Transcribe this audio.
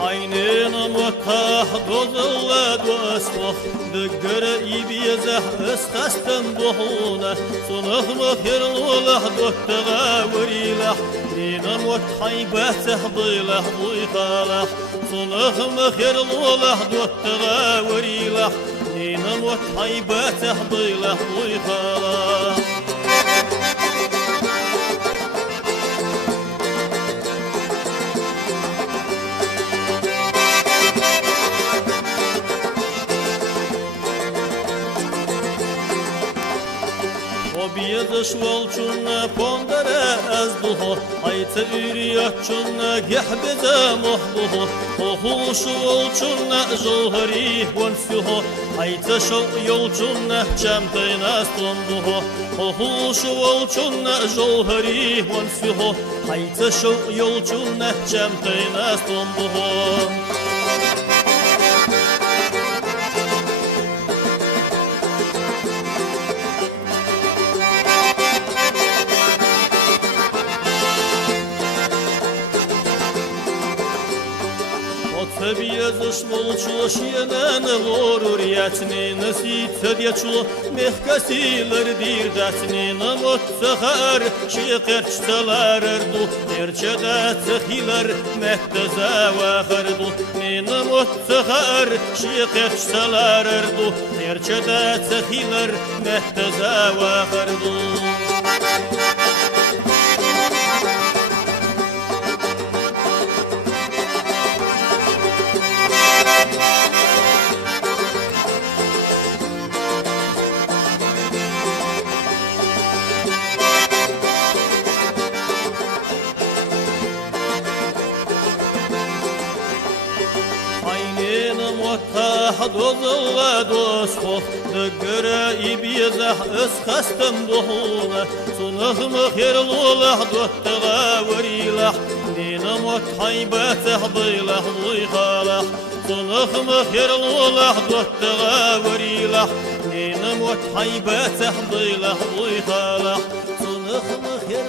عينين متحد وظلت واسمخ دقر إبيزه اسخستن بحونه صنخ مخير لوله دكتغاوري لح دينا متحيبته ضيله ضيخاله صنخ مخير لوله دكتغاوري لح دينا متحيبته ضيله ضيخاله Obiedzisz wolczuna pondere ezduho Ayta üriyatçuna gehbeze muhduho Ohuluşu wolczuna jolhari wansuho Ayta şok yolçuna çemteyna stonduho Ohuluşu wolczuna jolhari wansuho Ayta şok yolçuna çemteyna stonduho Бьезыш молчу шиенен лорур ятни насит дячу мехкасилер дирдатни намоцхар шиqerçtalar erdu erçedat khiler mehtaza wa khardu namotzhar şiqerçtalar erdu erçedat khiler mehtaza wa khardu متحد وظلت واسخخ دقر إبيزه اسخستن بحونه صنخ مخير لوله دكتغاوري لح دينا متحيبته ضيله ضيخاله صنخ مخير لوله دكتغاوري لح دينا متحيبته ضيله ضيخاله صنخ مخير